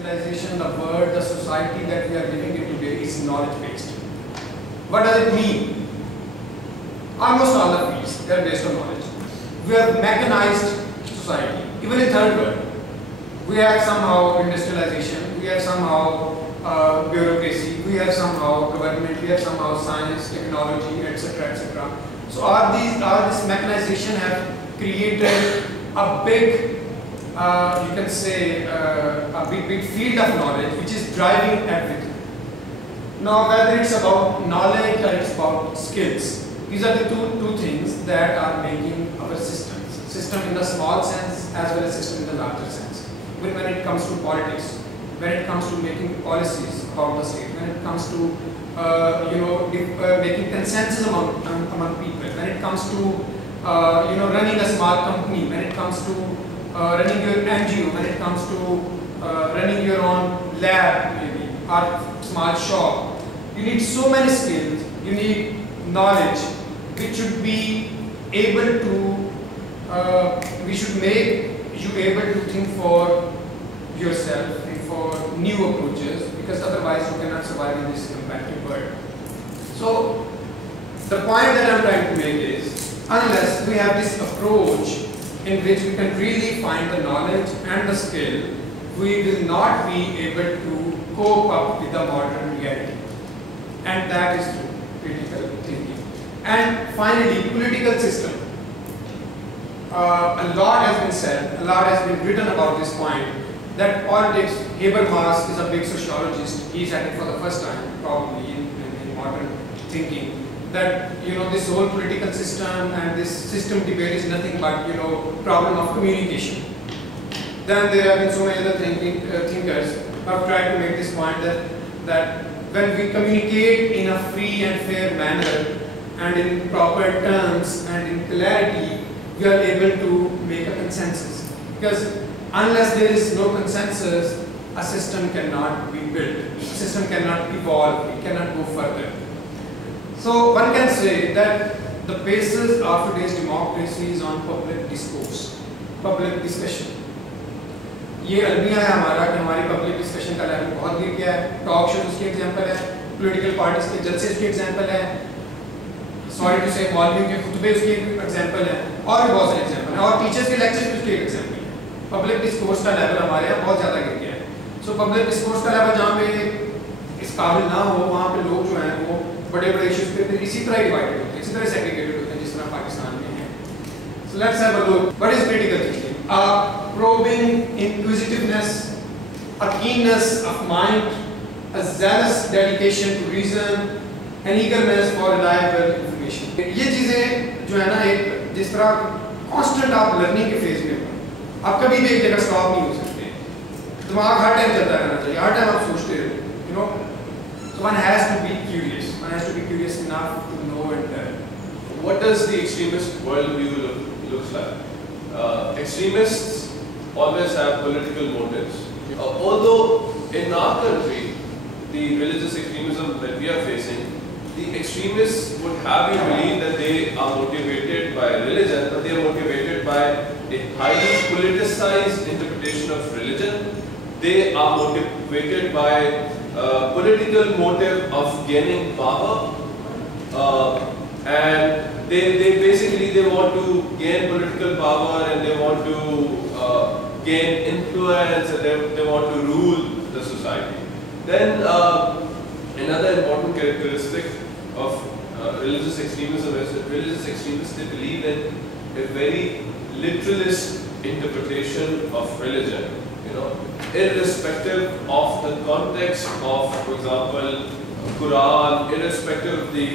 civilization, the world, the society that we are living in today is knowledge-based. What does it mean? Almost all the fields, they are based on knowledge. We have mechanized society. Even in third world, we have somehow industrialization, we have somehow bureaucracy, we have somehow government, we have somehow science, technology, etc., etc. So all this mechanization have created a big, you can say, a big field of knowledge which is driving everything. Now, whether it's about knowledge or it's about skills, these are the two things that are making our systems. System in the small sense as well as system in the larger sense. When it comes to politics, when it comes to making policies about the state, when it comes to making consensus among people, when it comes to running a small company, when it comes to running your NGO, when it comes to running your own lab maybe, or small shop, you need so many skills, you need knowledge which should be able to, we should make you able to think for yourself, think for new approaches, because otherwise you cannot survive in this competitive world. So the point that I am trying to make is, unless we have this approach in which we can really find the knowledge and the skill, we will not be able to cope up with the modern reality. And that is through critical thinking. And finally, political system. A lot has been said, a lot has been written about this point, that politics, Habermas is a big sociologist, he said it for the first time, probably in modern thinking, that this whole political system and this system debate is nothing but problem of communication. Then there have been so many other thinkers who have tried to make this point that when we communicate in a free and fair manner and in proper terms and in clarity, we are able to make a consensus. Because unless there is no consensus, a system cannot be built, a system cannot evolve, it cannot go further. So one can say that the basis of today's democracy is on public discourse, public discussion. ये अलमिया है हमारा कि हमारी public discussion का लेवल बहुत गिर गया है, टॉक शोज उसकी एग्जांपल है, पॉलिटिकल पार्टीज के जलसे उसकी एग्जांपल है, सॉरी टू से मौलवियों के खुतबे उसकी एग्जांपल है, और भी बहुत सारे एग्जांपल हैं, और टीचर्स के लेक्चर्स भी उसकी एग्जांपल है। पब्लिक डिस्कोर्स का लेवल हमारे यहाँ बहुत ज़्यादा गिर गया है। सो पब्लिक डिस्कोर्स का लेवल जहाँ पे इस काबिल ना हो, वहाँ पे लोग जो हैं वो बड़े-बड़े इश्यूज पे इसी तरह डिवाइडेड होते हैं, इसी तरह सेग्रीगेटेड होते हैं जिस तरह पाकिस्तान में है। So let's have a look. What is critical thinking? A probing inquisitiveness, a keenness of mind, a zealous dedication to reason, an eagerness for reliable information. ये चीजें जो है ना, एक जिस तरह constant आप learning के phase में हो, आप कभी भी एक जगह stop नहीं हो सकते, दिमाग हर टाइम चलता रहना चाहिए, हर टाइम आप सोचते रहो, So one has to be curious. One has to be curious enough to know and learn. What does the extremist worldview looks like? Extremists always have political motives. Although in our country, the religious extremism that we are facing, the extremists would have you believe that they are motivated by religion, but they are motivated by a highly politicized interpretation of religion. They are motivated by political motive of gaining power, and they want to gain political power, and they want to gain influence, and they want to rule the society. Then another important characteristic of religious extremism is that religious extremists, they believe in a very literalist interpretation of religion. Irrespective of the context of, for example, Quran, irrespective of the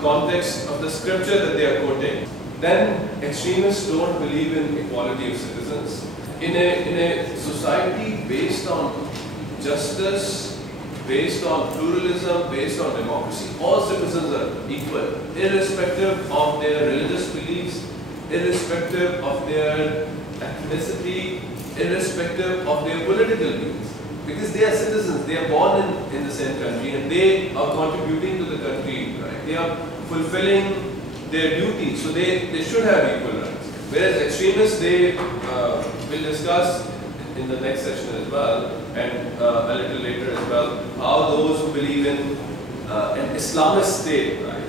context of the scripture that they are quoting, then extremists don't believe in equality of citizens. In a society based on justice, based on pluralism, based on democracy, all citizens are equal, irrespective of their religious beliefs, irrespective of their ethnicity, irrespective of their political views, because they are citizens, they are born in the same country, and they are contributing to the country, right? They are fulfilling their duties, so they should have equal rights. Whereas extremists, they will discuss in the next session as well, and a little later as well, how those who believe in an Islamist state, right,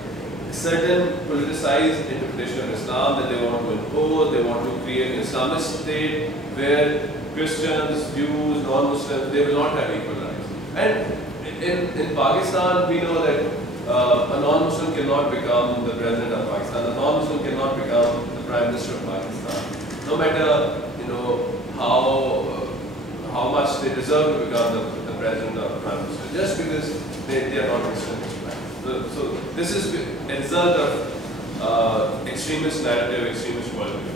certain politicized interpretation of Islam that they want to impose, they want to create an Islamist state where Christians, Jews, non-Muslims, they will not have equal rights. And in Pakistan, we know that a non-Muslim cannot become the president of Pakistan, a non-Muslim cannot become the prime minister of Pakistan, no matter how much they deserve to become the president or the prime minister, just because they are not Muslims. So this is a result of extremist narrative, extremist worldview.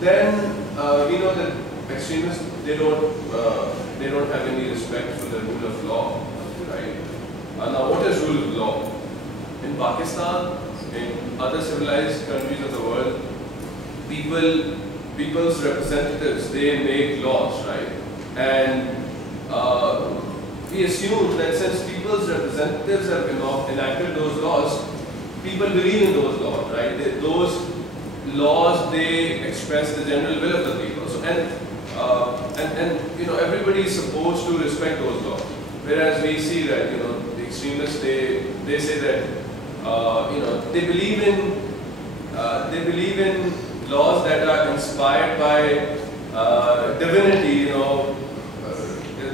Then we know that extremists, they don't have any respect for the rule of law, right? Now, what is rule of law? In Pakistan, in other civilized countries of the world, people's representatives, they make laws, right? And we assume that since people's representatives have enacted those laws, people believe in those laws, right? Those laws, they express the general will of the people. So, and you know, everybody is supposed to respect those laws. Whereas we see that, you know, the extremists, they say that, you know, they believe in laws that are inspired by divinity, you know,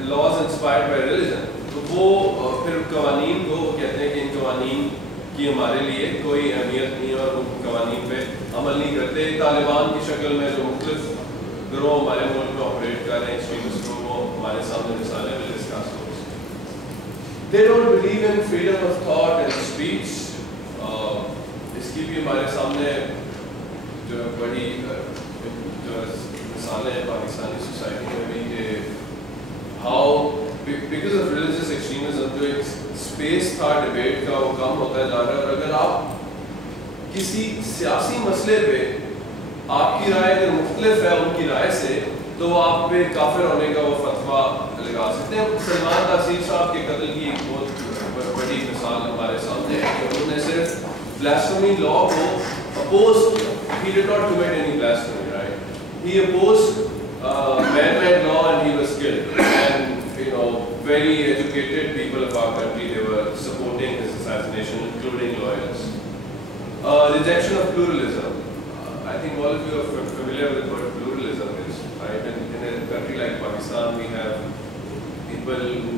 laws inspired by religion. तो वो फिर कवानीन को कहते हैं कि इन कवानीन की हमारे लिए कोई अहमियत नहीं है और उन कवानीन पे अमल नहीं करते. तालिबान की शक्ल में जो मुख्तलिफ गिरोह हमारे मुल्क में ऑपरेट कर रहे हैं एक्सट्रीमिस्ट ग्रुप, वो हमारे सामने मिसालें will discuss those. They don't believe in freedom of thought and speech. इसकी भी हमारे सामने जो बड़ी जो मिसालें हैं पाकिस्तानी सोसाइटी में भी कि how because of religious extremism जो एक स्पेस था डिबेट का वो कम होता जा रहा है. और अगर आप किसी सियासी मसले पे आपकी राय अगर मुख्तलिफ है उनकी राय से, तो आप पे काफिर होने का वो फतवा लगा सकते हैं. सलमान तासीर साहब के कत्ल की एक बहुत बड़ी मिसाल हमारे सामने है कि उन्होंने सिर्फ ब्लास्फेमी लॉ को अपोज किया. He did not commit any blasphemy, right? He opposed man-made law and he was killed. And you know, very educated people of our country, they were supporting his assassination, including lawyers. Rejection of pluralism. I think all of you are familiar with what pluralism is, right? In a country like Pakistan, we have people who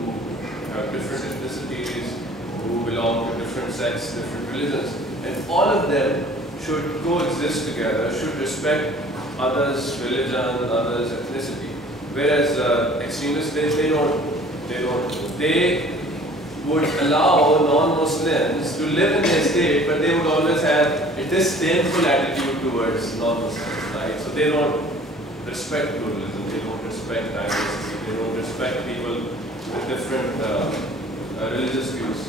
have different ethnicities, who belong to different sects, different religions, and all of them should coexist together, should respect others' religion, others' ethnicity. Whereas extremists, they would allow non-Muslims to live in their state, but they would always have a disdainful attitude towards non-Muslims, right? So they don't respect pluralism, they don't respect diversity, they don't respect people with different religious views.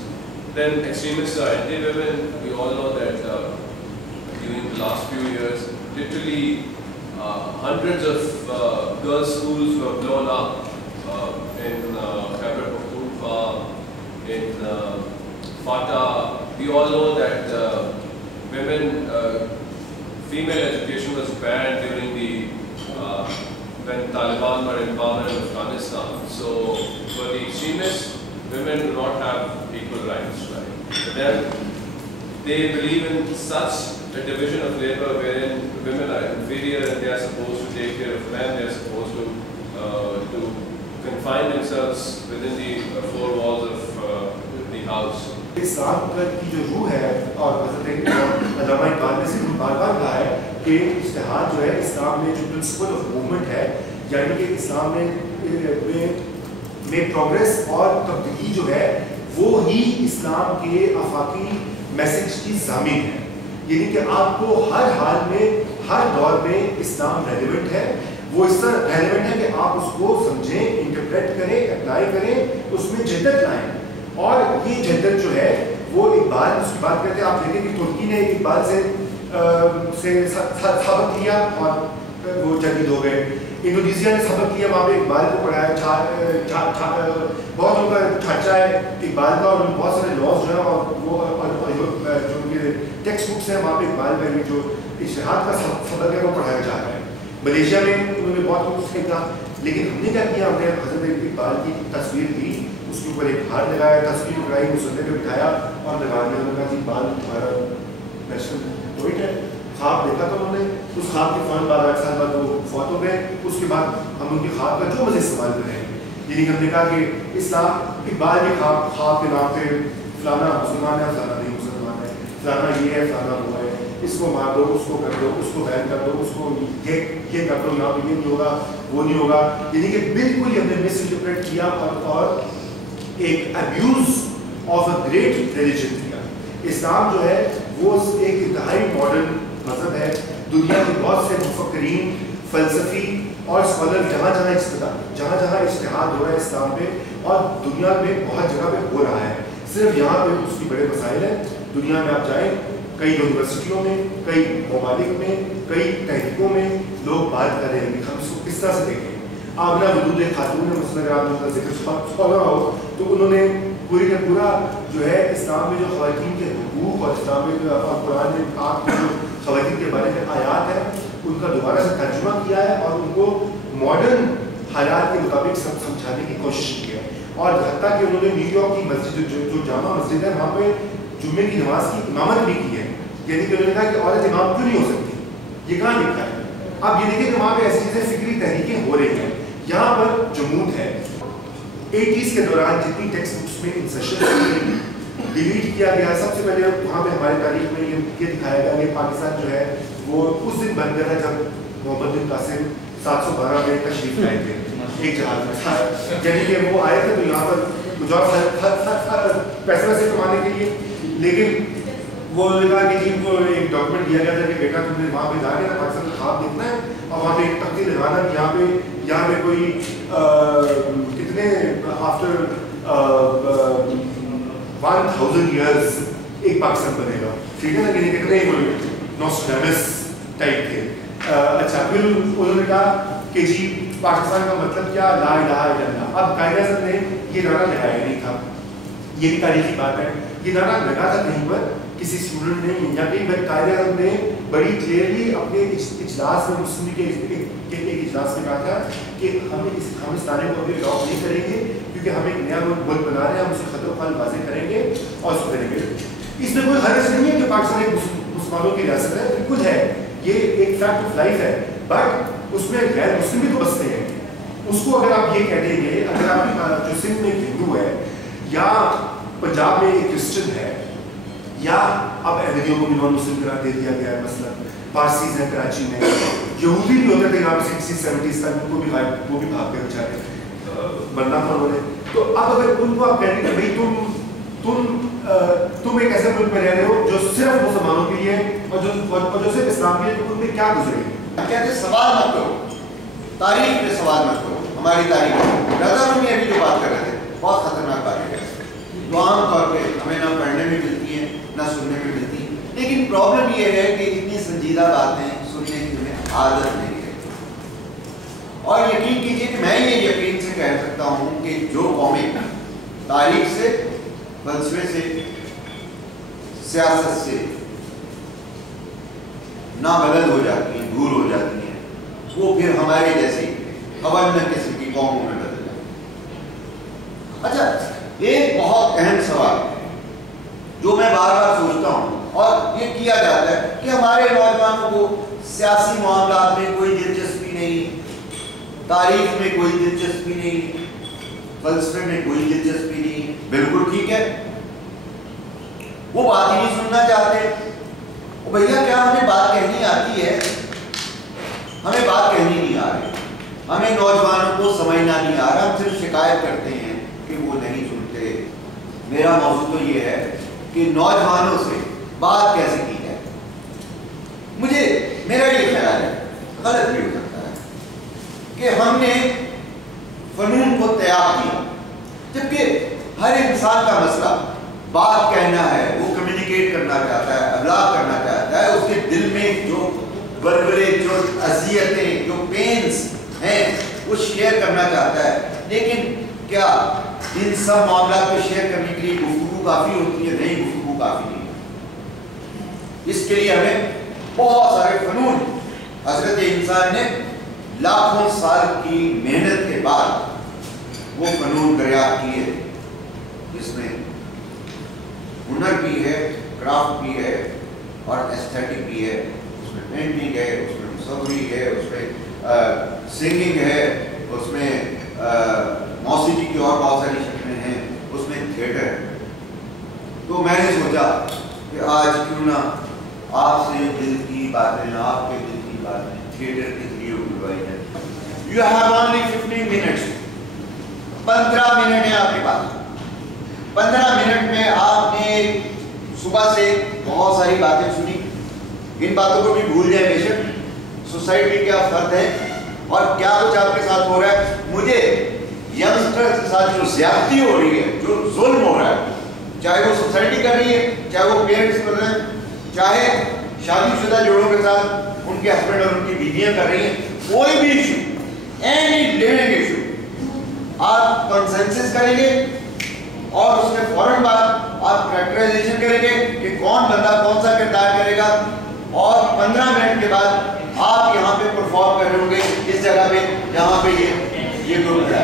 Then extremists are anti-women. We all know that during the last few years, literally hundreds of girls' schools were blown up in Khyber Pakhtunkhwa, in Fata. We all know that female education was banned during when Taliban were in power in Afghanistan. So for the extremists, women do not have equal rights, right? For them, they believe in such a division of labor wherein women are inferior and they are supposed to take care of men, they are supposed to confine themselves within the four walls of the house. इस्लाम की जो रूह है और अल्लामा इकबाल ने सिर्फ बार-बार कहा है कि इज्तिहाद जो है इस्लाम में जो प्रिंसिपल ऑफ मूवमेंट है, यानी कि इस्लाम में प्रोग्रेस और तब्दीली जो है वो ही इस्लाम के आफाकी मैसेज की ज़ामिन है. यानी कि आपको हर हाल में, हर दौर में इस्लाम रेलेवेंट है. वो इस तरह रेलेवेंट है कि आप उसको समझें, इंटरप्रेट करें, अप्लाई करें, उसमें जद्दत लाएं. और ये जद्दत जो है वो इकबाल उसकी बात करते हैं. आप देखें कि तुर्की ने इकबाल से सबक लिया और वो जदीद हो गए. इंडोनेशिया ने सबक लिया, वहाँ पे इकबाल को पढ़ाया. बहुत उनका ढांचा है इकबाल का और बहुत सारे लॉज जो है और जो उनके टेक्स्ट बुक्स हैं वहाँ पे इकबाल में भी जो इश्तिहाद का सबक है वो पढ़ाया जा रहा है. मलेशिया में उन्होंने बहुत कुछ फेंका, लेकिन हमने क्या किया, हमने हजरत इकबाल की तस्वीर ली, उसके ऊपर एक हार लगाया, तस्वीर लगाई, मुसल्ले पे बिठाया और लगा दिया। उन्होंने कहा इकबाल तुम्हारा नेशनल पोइट है। ख्वाब देखा तो उन्होंने, उस ख्वाब के फौरन बाद 8 साल बाद वो फौत हो गए। उसके बाद हम उनके ख्वाब का जो मज़े इस्तेमाल कर रहे हैं, यानी कि हमने कहा कि इस्लाम इकबाल के ख्वाब के नाम पे फलाना मुसलमान है, फलाना नहीं मुसलमान है, फलाना ये है, फलाना वो है, इसको मार दो, उसको कर दो, उसको बैन कर दो, उसको ये कर दो, यहाँ पे ये नहीं होगा, वो नहीं होगा, यानी कि बिल्कुल ही हमने मिस इंटरप्रेट किया और एक abuse of a great religion किया। इस्लाम जो है वो एक इंतहाई मॉडर्न मजहब है। दुनिया के बहुत से मुफक्करीन, फलसफी और स्कॉलर जहाँ जहाँ इज्तिहाद हो रहा है इस्लाम पे, और दुनिया में बहुत जगह पे हो रहा है। सिर्फ यहाँ पे उसकी बड़े मसाइल हैं। दुनिया में आप जाएँ, कई यूनिवर्सिटियों में, कई ममालिक में, कई तहरीकों में लोग बात कर रहे हैं कि हम इसको किस तरह से देखें। आमना वजूद खातून ने मुस्लिम का जिक्र सुना हो तो उन्होंने पूरी का पूरा जो है इस्लाम में जो ख़वातीन के हुकूक़ और इस्लाम में जो कुरान में पाक जो ख़वातीन के बारे में आयात है उनका दोबारा से तर्जुमा किया है और उनको मॉडर्न हालात के मुताबिक सब समझाने की कोशिश की है। और हत्ता कि उन्होंने न्यूयॉर्क की मस्जिद जो जामा मस्जिद है वहाँ पे जुम्मे की नमाज की इमामत भी की है, यानी कि उन्होंने कहा कि औरत इमाम क्यों नहीं हो सकती, ये कहाँ लिखा है। अब ये देखिए कि वहाँ पे ऐसी चीज़ें फिक्री तहरीकें हो रही हैं। यहाँ पर जमूद है, 80s के दौरान जितनी टेक्स्ट बुक्स में इंसर्शन डिलीट किया गया, सबसे पहले वहाँ पे हमारे तारीख में ये दिखाया गया कि पाकिस्तान जो है वो उस दिन बन गया था जब मोहम्मद बिन कासिम 712 में तशरीफ लाए थे एक जहाज में, यानी कि वो आए थे तो यहाँ पर कुछ और पैसे वैसे कमाने के लिए। लेकिन वो लगा कि जी को एक डॉक्यूमेंट दिया गया था कि बेटा तुमने वहाँ पे जाके ना पाकिस्तान का ख्वाब देखना है और वहाँ पे एक तख्ती लगाना कि यहाँ पे कोई कितने आफ्टर 1000 years एक पाकिस्तान बनेगा, ठीक है ना, कि कितने नॉस्ट्रैडमस टाइप थे। अच्छा, फिर उन्होंने कहा कि जी पाकिस्तान का मतलब क्या, ला इलाहा इल्लल्लाह। अब कायद-ए-आज़म ने ये नारा लगाया नहीं था, ये भी तारीखी बात है, ये नारा लगा था कहीं पर किसी स्टूडेंट ने या कहीं कायद-ए-आज़म ने बड़ी क्लियरली अपने इजलास में मुस्लिम के एक इजलास में कहा था कि हम इस नारे को अभी अडॉप्ट नहीं करेंगे क्योंकि हम एक नया मुल्क बना रहे हैं, हम उसे खतरफाल वाज़ेह करेंगे और उसको करेंगे। इसमें कोई हर्ज नहीं है कि पाकिस्तान एक मुसलमानों की रियासत है, बिल्कुल है, ये एक फैक्ट ऑफ लाइफ है, बट उसमें गैर मुस्लिम भी तो बसते हैं। उसको अगर आप ये कह देंगे, अगर आप जो सिंध में एक हिंदू है या पंजाब में एक क्रिश्चियन है या अब अहमदियों को भी नॉन मुस्लिम करार दे दिया गया है, मसलन पारसीज हैं कराची में, यहूदी भी होते थे यहाँ पे 60s 70s तक, उनको भी वो भी भाग गए बेचारे, बनना था उन्होंने। तो अब अगर उनको आप कहेंगे कि भाई तुम एक ऐसे मुल्क में रह रहे हो जो सिर्फ मुसलमानों के लिए और जो सिर्फ इस्लाम के लिए, तो उनमें क्या गुजरेगी? कहते सवाल मत करो, तारीख पे सवाल मत करो। हमारी तारीख रज़ा में अभी जो बात कर रहे थे बहुत खतरनाक बात है, जो आमतौर पे हमें ना पढ़ने में मिलती है ना सुनने में मिलती है। लेकिन प्रॉब्लम ये है कि इतनी संजीदा बातें सुनने की हमें आदत नहीं है। और यकीन कीजिए कि मैं ये यकीन से कह सकता हूँ कि जो कौमें तारीख से, फलसफे से, सियासत से नाबलद हो जाती हैं, दूर हो जाती हैं, वो फिर हमारे जैसी अवर्ण किस्म की कौमों में बदल जाती। अच्छा, एक बहुत अहम सवाल जो मैं बार बार सोचता हूँ और ये किया जाता है कि हमारे नौजवानों को सियासी मामलात में कोई दिलचस्पी नहीं, तारीख में कोई दिलचस्पी नहीं, फलसफे में कोई दिलचस्पी नहीं। बिल्कुल ठीक है, वो बात ही नहीं सुनना चाहते। भैया क्या हमें बात कहनी आती है? हमें बात कहनी नहीं आ रही, हमें नौजवानों को समझना नहीं आ रहा, हम सिर्फ शिकायत करते हैं कि वो नहीं सुनते। मेरा मौजूद तो ये है कि नौजवानों से बात कैसे की जाए। मेरा ये ख्याल है, गलत भी हो सकता है, कि हमने फनून को त्याग किया, जबकि हर इंसान का मसला बात कहना है, वो कम्युनिकेट करना चाहता है, अबलाग करना चाहता है, उसके दिल में जो बलबले, जो अज़ियतें, जो पेन्स हैं वो शेयर करना चाहता है। लेकिन क्या इन सब मामला को शेयर करने के लिए गुफ्तगू काफ़ी होती है? नहीं, गुफ्तगू काफ़ी नहीं। इसके लिए हमें बहुत सारे फनून हजरत इंसान ने लाखों साल की मेहनत के बाद वो फनून दरियाफ्त किए जिसमें हुनर भी है, क्राफ्ट भी है और एस्थेटिक भी है, उसमें पेंटिंग है, उसमें मुसव्वरी है, उसमें सिंगिंग है, उसमें मौसीकी की और बहुत सारी शक्लें हैं, उसमें थिएटर है। तो मैंने सोचा कि आज क्यों ना आपसे दिल की बातें, आपके दिल की बातें थिएटर के जरिए उगलवाई जाए। You have only 15 minutes, 15 मिनट है आपके पास। 15 मिनट में आपने सुबह से बहुत सारी बातें सुनी, इन बातों को भी भूल जाए बेशक, सोसाइटी क्या फर्क है और क्या कुछ आपके साथ हो रहा है। मुझे यंगस्टर के साथ जो ज्यादती हो रही है, जो जुल्म हो रहा है, चाहे वो सोसाइटी कर रही है, चाहे वो पेरेंट्स कर रहे हैं, चाहे शादीशुदा जोड़ों के साथ उनके हस्बैंड और उनकी बीवियां कर रही हैं, कोई भी इशू, एनी लिविंग इशू, आप कंसेंसस करेंगे और उसके फौरन बाद आप कैरेक्टराइजेशन करेंगे कि कौन बंदा कौन सा किरदार करेगा, और 15 मिनट के बाद आप यहाँ पे परफॉर्म कर रहे होंगे इस जगह पे जहाँ पे ये ग्रुप है।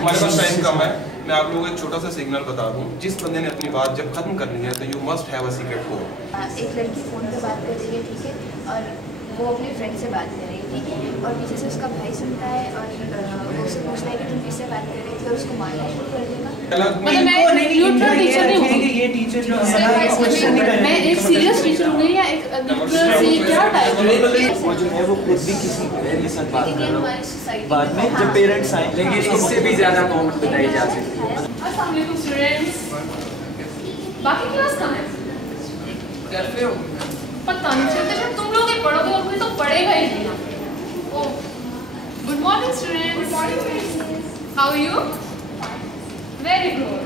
हमारे पास टाइम कम है, मैं आप लोगों को एक छोटा सा सिग्नल बता दूं। जिस बंदे ने अपनी बात जब खत्म करनी है तो you must have a secret code. एक लड़की फ़ोन पे बात कर रही है, ठीक है, और वो अपने फ्रेंड से बात कर रही है, ठीक है, और पीछे से उसका भाई सुनता है और वो उससे पूछता है कि तुम किससे बात कर रही थी, और उसको मारना शुरू कर देगा। मैं एक सीरियस टीचर हूँ या एक न्यूट्रल सी क्या टाइप है वो खुद भी किसी के साथ बात कर रहा हूँ बाद में जब पेरेंट्स आए, लेकिन इससे भी ज़्यादा कॉमन बताई जा सकती है। अस्सलाम वालेकुम स्टूडेंट्स, बाकी क्लास कहाँ है? घर पे हो? पता नहीं चलता, जब तुम लोग ही पढ़ोगे और कोई तो पढ़ेगा ही नहीं। Oh, good morning students, how are you? Very good.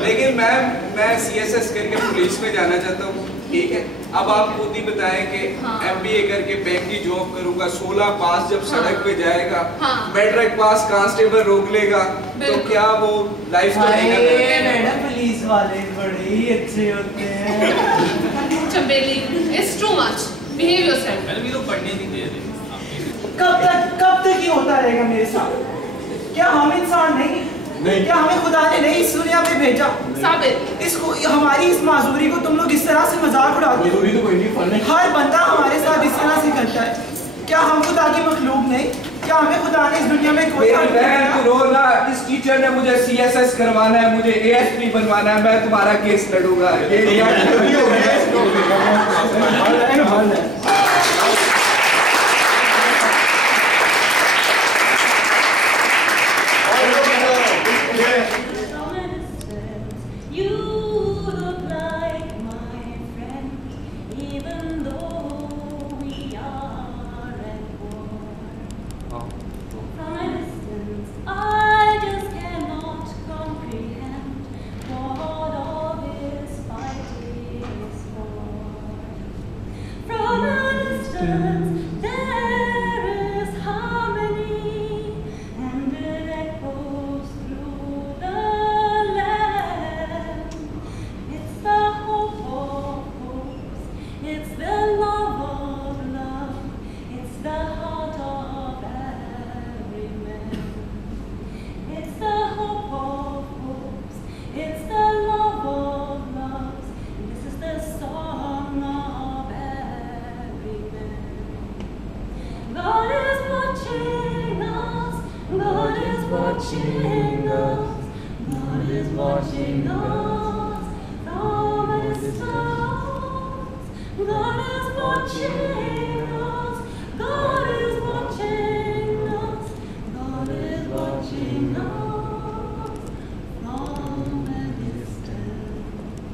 लेकिन मैम मैं CSS करके पुलिस में जाना चाहता हूँ, ठीक है। अब आप खुद ही बताएं कि MBA करके बैंक की जॉब करूँगा, 16 पास जब सड़क पे जाएगा, मैट्रिक पास कांस्टेबल रोक लेगा, तो क्या वो लाइफ तो नहीं करना? मैडम पुलिस वाले बड़े ही अच्छे होते हैं। चंबेली, it's too much. Behave yourself. Madam ये तो पढ़ने नहीं दे रहे। कब तक ये होता रहेगा मेरे साथ? क्या हम इंसान नहीं? क्या हमें खुदा ने नहीं इस दुनिया में भेजा? साबित इसको हमारी इस माजूरी को तुम लोग इस तरह से मजाक उड़ाते हो। तो कोई नहीं, हर बंदा हमारे साथ इस तरह से करता है। क्या हम खुदा की मखलूक नहीं? क्या हमें खुदा ने इस दुनिया में कोई इस टीचर ने मुझे CSS करवाना है, मुझे ASP बनवाना है, मैं तुम्हारा केस लड़ूंगा। watching us. God is watching us.